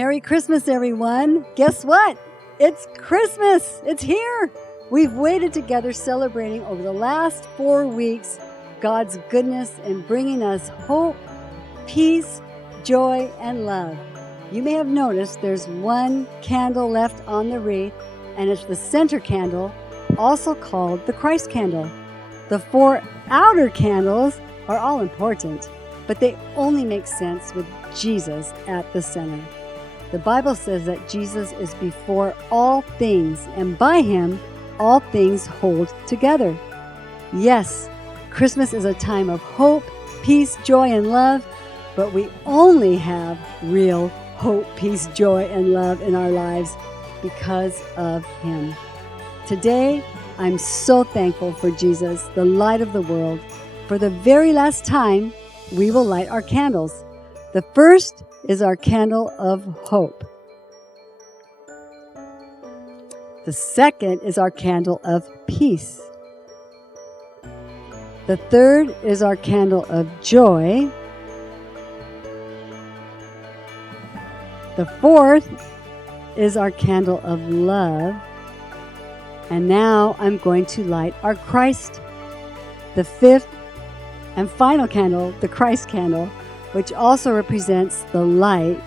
Merry Christmas, everyone. Guess what? It's Christmas. It's here. We've waited together celebrating over the last 4 weeks God's goodness in bringing us hope, peace, joy, and love. You may have noticed there's one candle left on the wreath, and it's the center candle, also called the Christ candle. The 4 outer candles are all important, but they only make sense with Jesus at the center. The Bible says that Jesus is before all things, and by him, all things hold together. Yes, Christmas is a time of hope, peace, joy, and love, but we only have real hope, peace, joy, and love in our lives because of him. Today, I'm so thankful for Jesus, the light of the world. For the very last time, we will light our candles. The first is our candle of hope. The second is our candle of peace. The third is our candle of joy. The fourth is our candle of love. And now I'm going to light our Christ. The fifth and final candle, the Christ candle, which also represents the light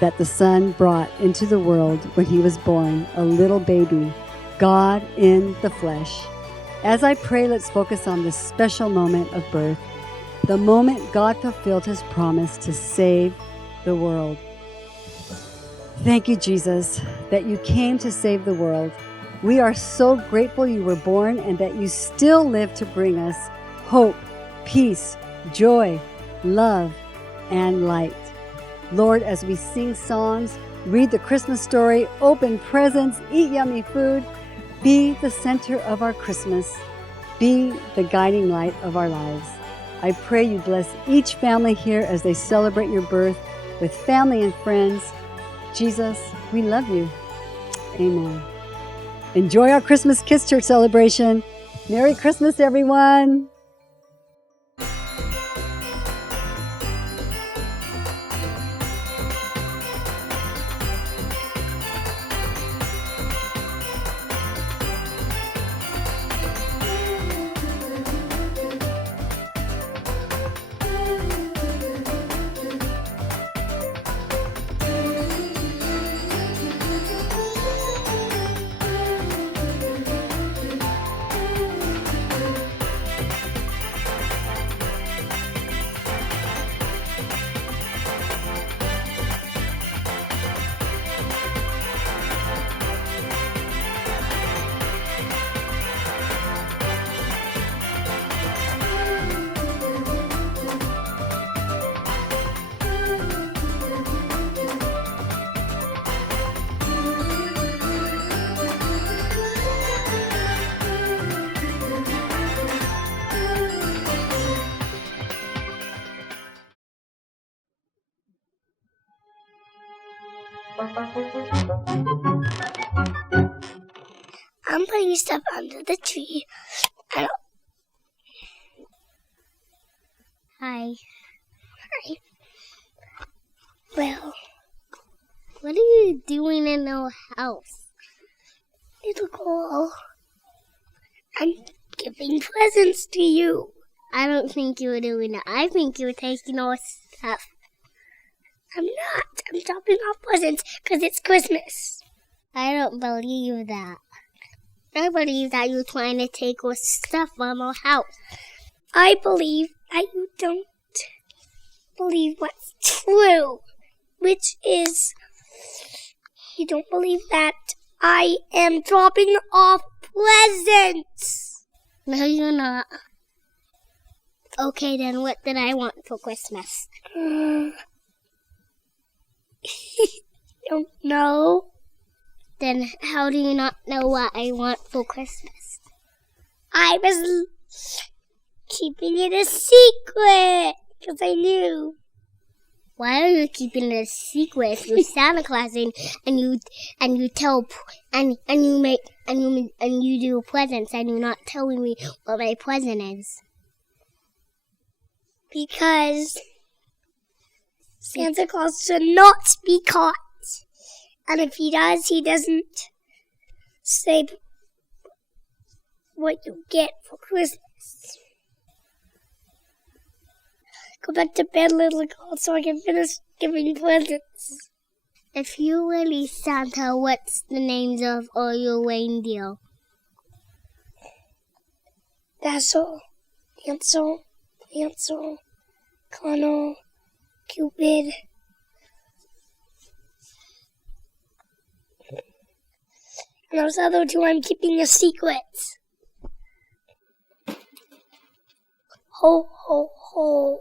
that the Son brought into the world when he was born, a little baby, God in the flesh. As I pray, let's focus on this special moment of birth, the moment God fulfilled his promise to save the world. Thank you, Jesus, that you came to save the world. We are so grateful you were born and that you still live to bring us hope, peace, joy, love, and light. Lord, as we sing songs, read the Christmas story, open presents, eat yummy food, be the center of our Christmas. Be the guiding light of our lives. I pray you bless each family here as they celebrate your birth with family and friends. Jesus, we love you. Amen. Enjoy our Christmas Kiss Church celebration. Merry Christmas, everyone. I'm putting stuff under the tree. Hi. Hi. Well, what are you doing in our house? Little girl, I'm giving presents to you. I don't think you were doing that. I think you were taking our stuff. I'm not. I'm dropping off presents because it's Christmas. I don't believe that. I believe that you're trying to take our stuff from our house. I believe that you don't believe what's true, which is you don't believe that I am dropping off presents. No, you're not. Okay, then what did I want for Christmas? Don't know. Then how do you not know what I want for Christmas? I was keeping it a secret because I knew. Why are you keeping it a secret if you're Santa Claus and you tell and you do presents and you're not telling me what my present is? Because Santa Claus should not be caught. And if he does, he doesn't say what you get for Christmas. Go back to bed, little girl, so I can finish giving presents. If you really Santa, what's the names of all your reindeer? Dasher, Hansel, Connell, Cupid. And those other two I'm keeping a secret. Ho, ho, ho.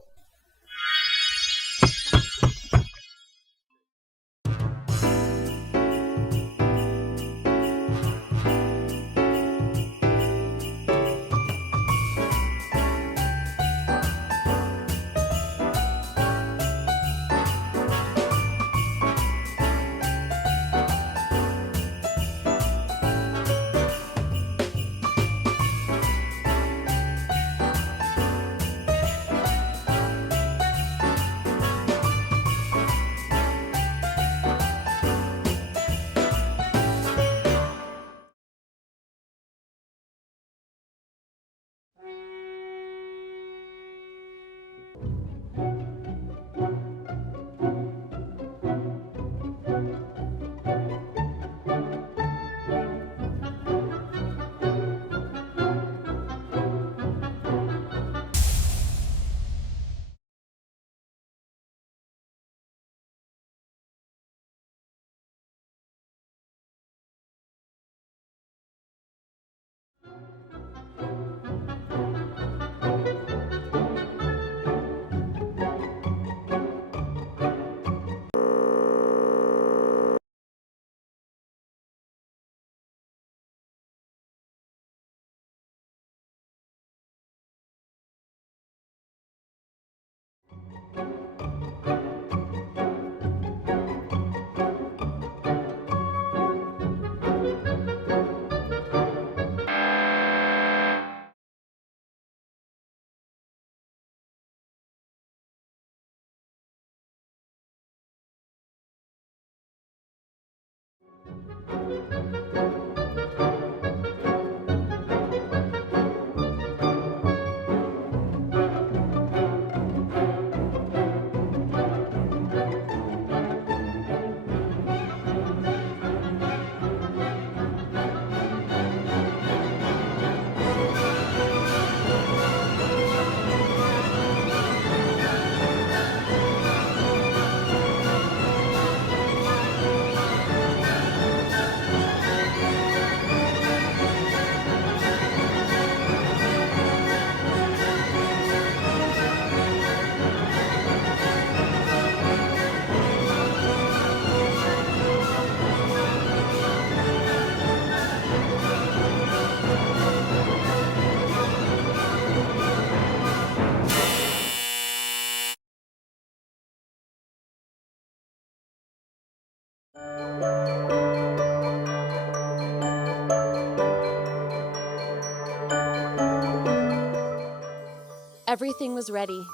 Everything was ready.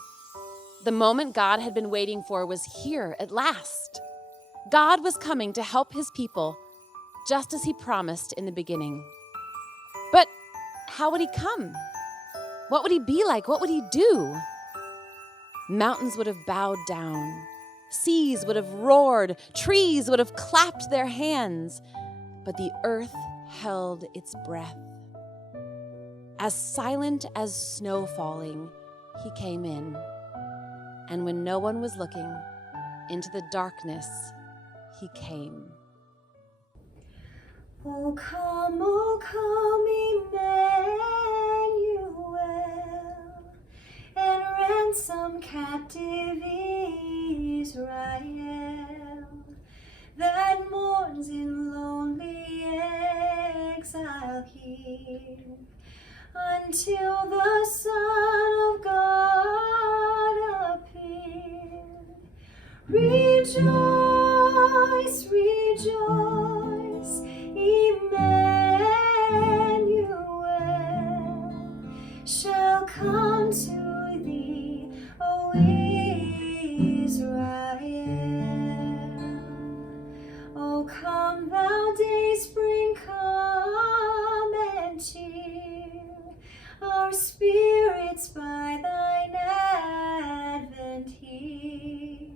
The moment God had been waiting for was here at last. God was coming to help his people, just as he promised in the beginning. But how would he come? What would he be like? What would he do? Mountains would have bowed down. Seas would have roared. Trees would have clapped their hands. But the earth held its breath. As silent as snow falling, he came in. And when no one was looking, into the darkness, he came. O come, Emmanuel, and ransom captive Israel, that mourns in lonely exile here, until the Son of God appear. Rejoice, rejoice, Emmanuel shall come to thee, O Israel. Come, thou dayspring, come and cheer our spirits by thine advent here.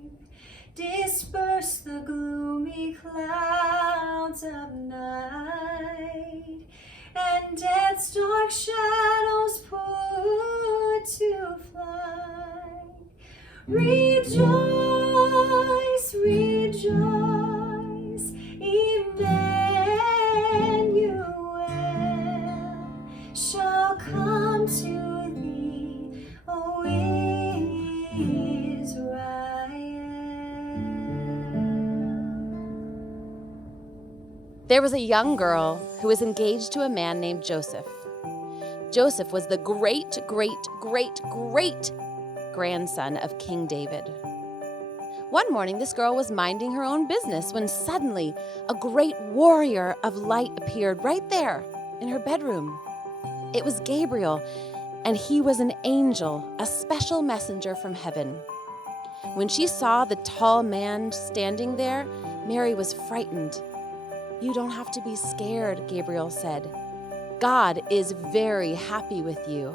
Disperse the gloomy clouds of night, and death's dark shadows put to flight. Rejoice, rejoice, Emmanuel shall come to thee, O Israel. There was a young girl who was engaged to a man named Joseph. Joseph was the great grandson of King David. One morning, this girl was minding her own business when suddenly a great warrior of light appeared right there in her bedroom. It was Gabriel, and he was an angel, a special messenger from heaven. When she saw the tall man standing there, Mary was frightened. "You don't have to be scared," Gabriel said. "God is very happy with you."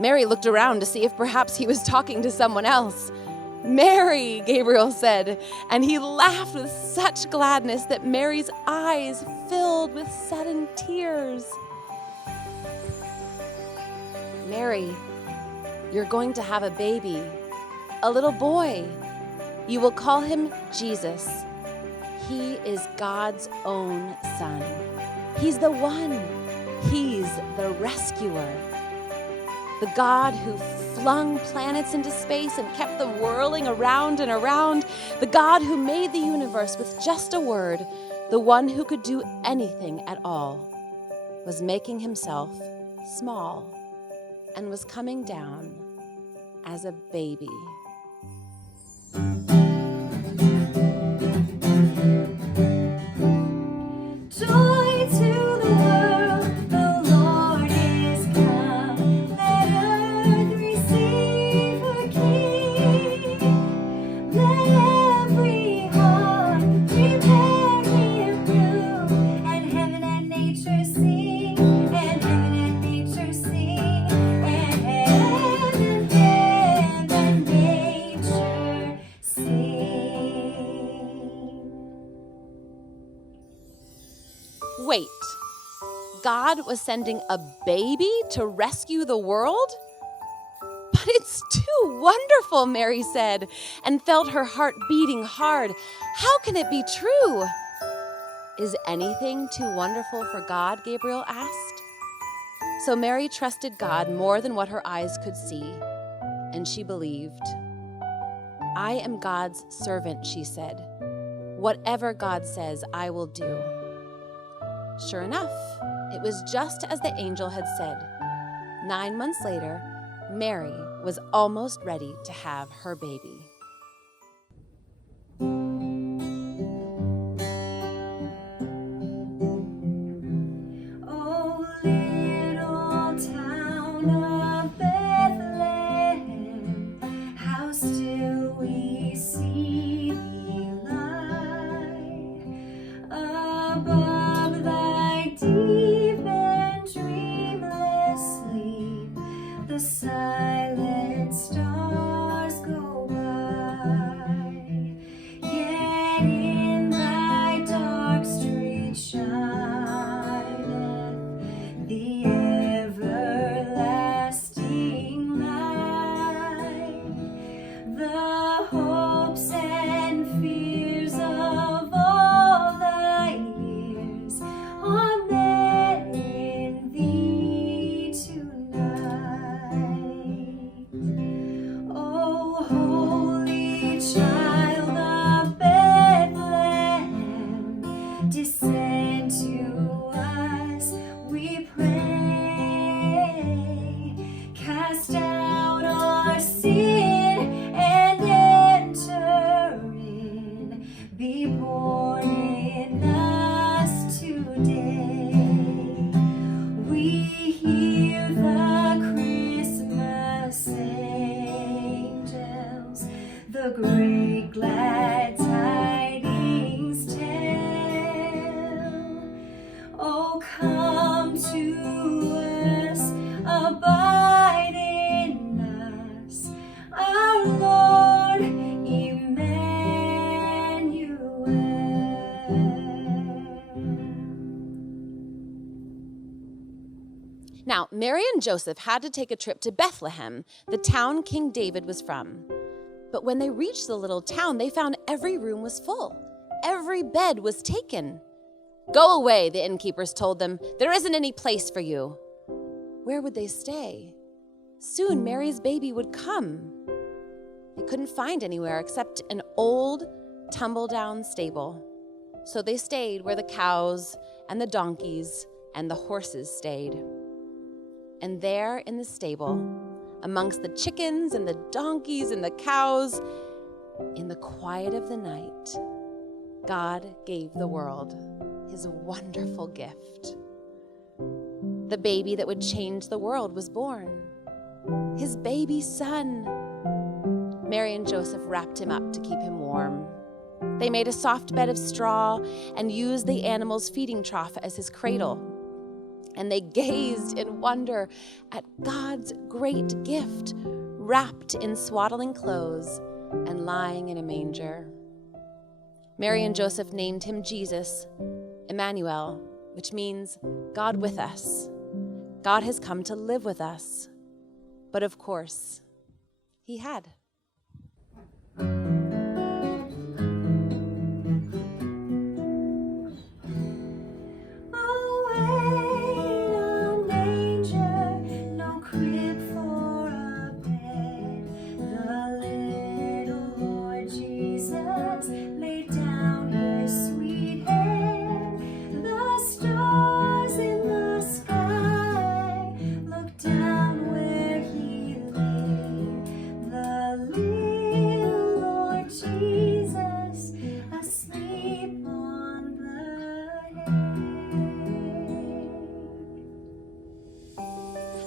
Mary looked around to see if perhaps he was talking to someone else. "Mary," Gabriel said, and he laughed with such gladness that Mary's eyes filled with sudden tears. "Mary, you're going to have a baby, a little boy. You will call him Jesus. He is God's own son. He's the one. He's the rescuer. The God who flung planets into space and kept them whirling around and around. The God who made the universe with just a word. The one who could do anything at all. Was making himself small and was coming down as a baby." Joy to the world, the Lord is come. Let earth receive her King. Let every heart prepare him room. And heaven and nature sing, and heaven and nature sing, and heaven and nature sing. Wait, God was sending a baby to rescue the world? "But it's too wonderful," Mary said, and felt her heart beating hard. "How can it be true?" "Is anything too wonderful for God?" Gabriel asked. So Mary trusted God more than what her eyes could see, and she believed. "I am God's servant," she said. "Whatever God says, I will do." Sure enough, it was just as the angel had said. 9 months later, Mary was almost ready to have her baby. Oh, little town of Bethlehem, how still we see thee lie above thy deep and dreamless sleep. The silent stars go by, yet in thy dark street shineth the everlasting light. The hopes and fears of all thy years are met in thee tonight. O holy child of Bethlehem, descend to us, we pray. Cast out our sin and enter in. Be born in us today. We hear the Christmas angels, the great glad tidings tell. come to us, abide in us, our Lord Emmanuel. Now, Mary and Joseph had to take a trip to Bethlehem, the town King David was from. But when they reached the little town, they found every room was full. Every bed was taken. "Go away," the innkeepers told them. "There isn't any place for you." Where would they stay? Soon Mary's baby would come. They couldn't find anywhere except an old, tumble-down stable. So they stayed where the cows and the donkeys and the horses stayed. And there in the stable, amongst the chickens and the donkeys and the cows, in the quiet of the night, God gave the world his wonderful gift. The baby that would change the world was born, his baby son. Mary and Joseph wrapped him up to keep him warm. They made a soft bed of straw and used the animal's feeding trough as his cradle. And they gazed in wonder at God's great gift, wrapped in swaddling clothes and lying in a manger. Mary and Joseph named him Jesus, Emmanuel, which means God with us. God has come to live with us. But of course, he had.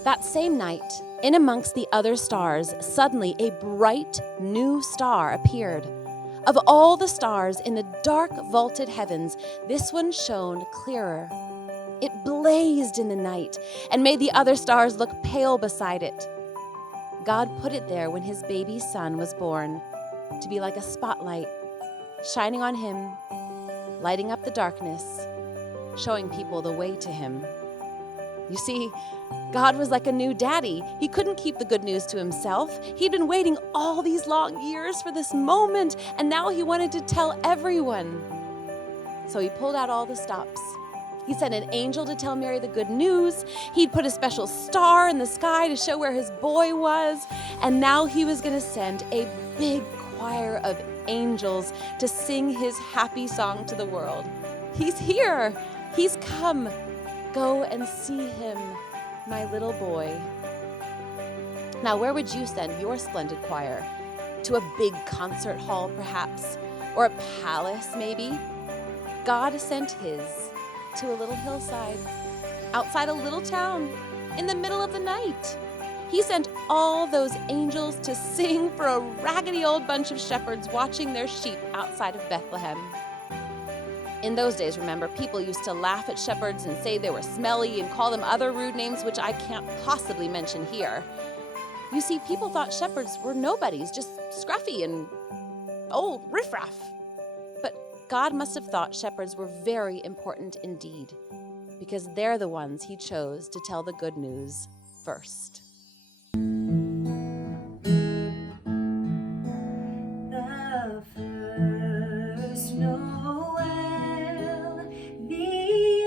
That same night, in amongst the other stars, suddenly a bright new star appeared. Of all the stars in the dark vaulted heavens, this one shone clearer. It blazed in the night and made the other stars look pale beside it. God put it there when his baby son was born, to be like a spotlight, shining on him, lighting up the darkness, showing people the way to him. You see, God was like a new daddy. He couldn't keep the good news to himself. He'd been waiting all these long years for this moment, and now he wanted to tell everyone. So he pulled out all the stops. He sent an angel to tell Mary the good news. He'd put a special star in the sky to show where his boy was. And now he was going to send a big choir of angels to sing his happy song to the world. He's here. He's come. Go and see him, my little boy. Now, where would you send your splendid choir? To a big concert hall, perhaps? Or a palace, maybe? God sent his to a little hillside, outside a little town, in the middle of the night. He sent all those angels to sing for a raggedy old bunch of shepherds watching their sheep outside of Bethlehem. In those days, remember, people used to laugh at shepherds and say they were smelly and call them other rude names, which I can't possibly mention here. You see, people thought shepherds were nobodies, just scruffy and old riffraff. But God must have thought shepherds were very important indeed, because they're the ones he chose to tell the good news first. The first Noel, the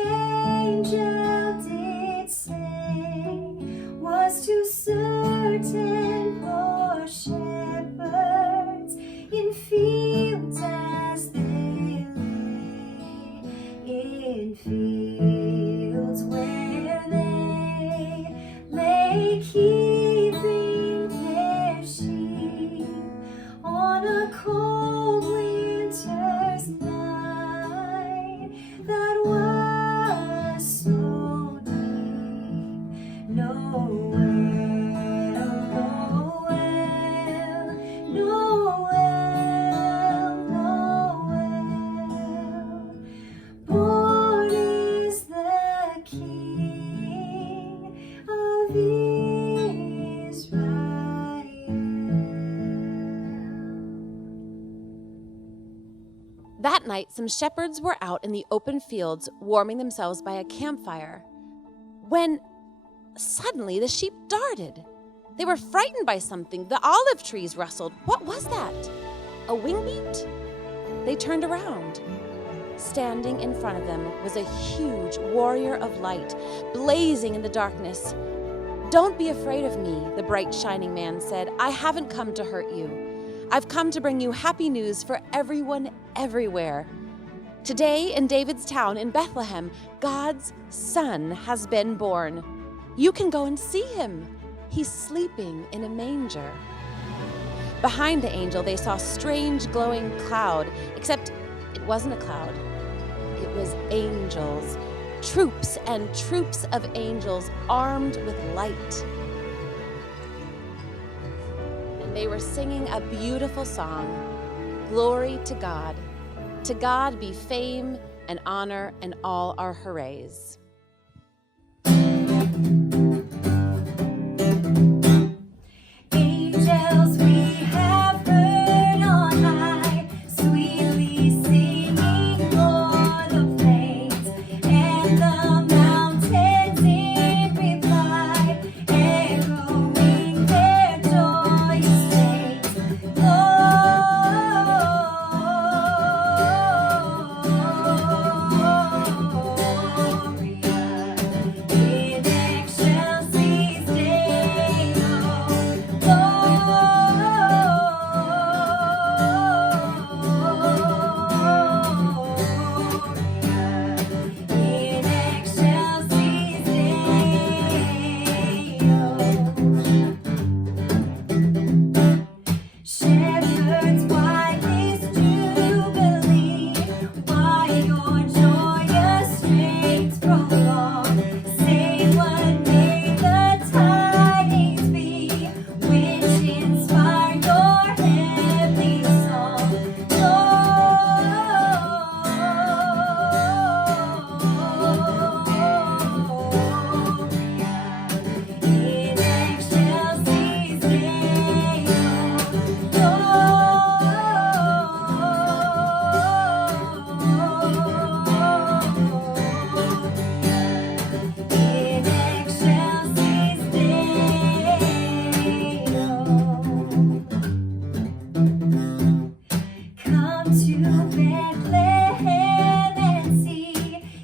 angel did say, was to certain poor shepherds in fields as they lay, in fields where they lay keeping their sheep on a cold winter's night that was so deep. Noel, Noel, Noel, Noel. Born is night, some shepherds were out in the open fields warming themselves by a campfire when suddenly the sheep darted. They were frightened by something. The olive trees rustled. What was that? A wingbeat? They turned around. Standing in front of them was a huge warrior of light, blazing in the darkness. "Don't be afraid of me," the bright shining man said. "I haven't come to hurt you. I've come to bring you happy news for everyone everywhere. Today in David's town in Bethlehem, God's son has been born. You can go and see him. He's sleeping in a manger." Behind the angel, they saw a strange glowing cloud, except it wasn't a cloud. It was angels, troops and troops of angels armed with light. And they were singing a beautiful song, "Glory to God. To God be fame and honor and all our hoorays." Angels we have heard on high, sweetly singing o'er the plains, and the mountains in reply, echoing their joyous strains. Gloria in excelsis Shepherds, why this jubilee? Why your joyous strains prolong? Say what may the tidings be, which inspire your heavenly song. Gloria in excelsis in excelsis Come to Bethlehem and see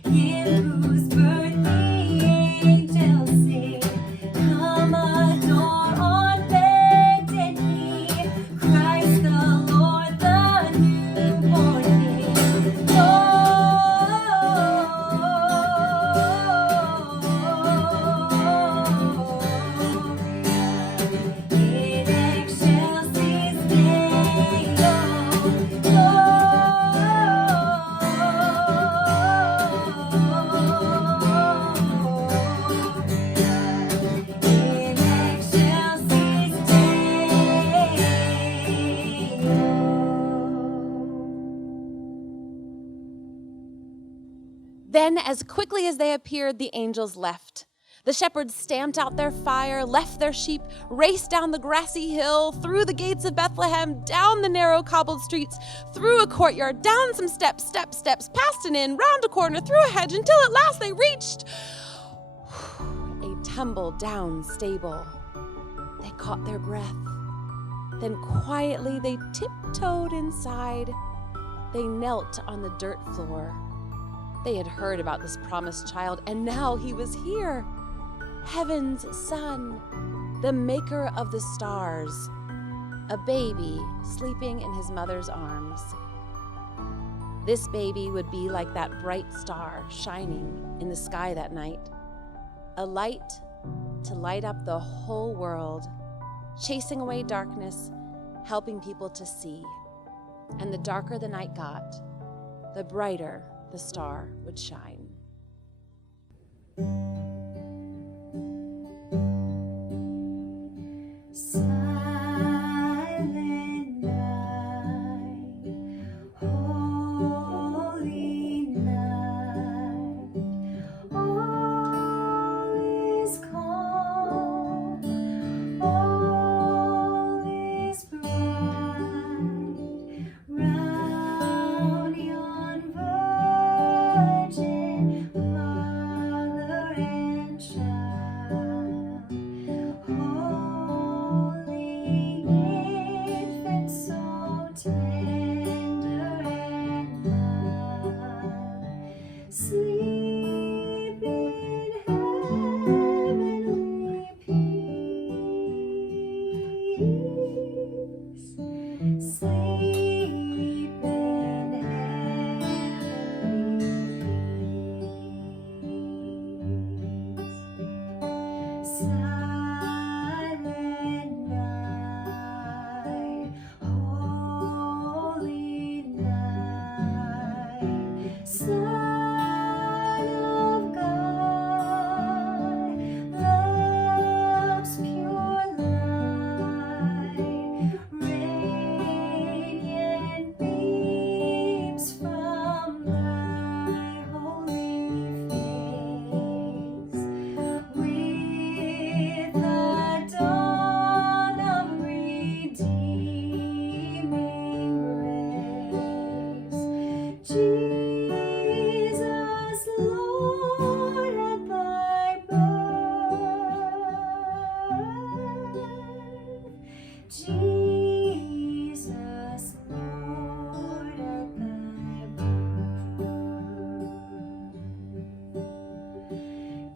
him whose birth the angels sing. Come adore on bended knee Christ the Lord, the newborn King. In excelsis in excelsis Then, as quickly as they appeared, the angels left. The shepherds stamped out their fire, left their sheep, raced down the grassy hill, through the gates of Bethlehem, down the narrow cobbled streets, through a courtyard, down some steps, past an inn, round a corner, through a hedge, until at last they reached a tumble-down stable. They caught their breath. Then quietly they tiptoed inside. They knelt on the dirt floor. They had heard about this promised child, and now he was here. Heaven's son, the maker of the stars, a baby sleeping in his mother's arms. This baby would be like that bright star shining in the sky that night, a light to light up the whole world, chasing away darkness, helping people to see. And the darker the night got, the brighter the star would shine. Silent night, holy night, all is calm, all is bright, round your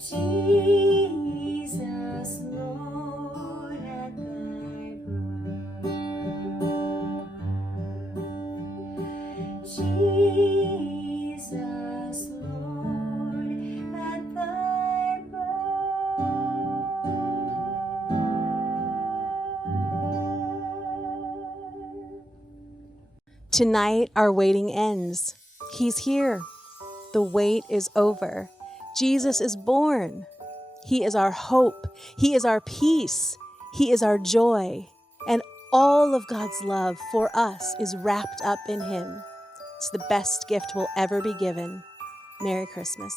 Jesus, Lord, at thy birth. Jesus, Lord, at thy birth. Tonight, our waiting ends. He's here. The wait is over. Jesus is born. He is our hope. He is our peace. He is our joy. And all of God's love for us is wrapped up in him. It's the best gift we'll ever be given. Merry Christmas.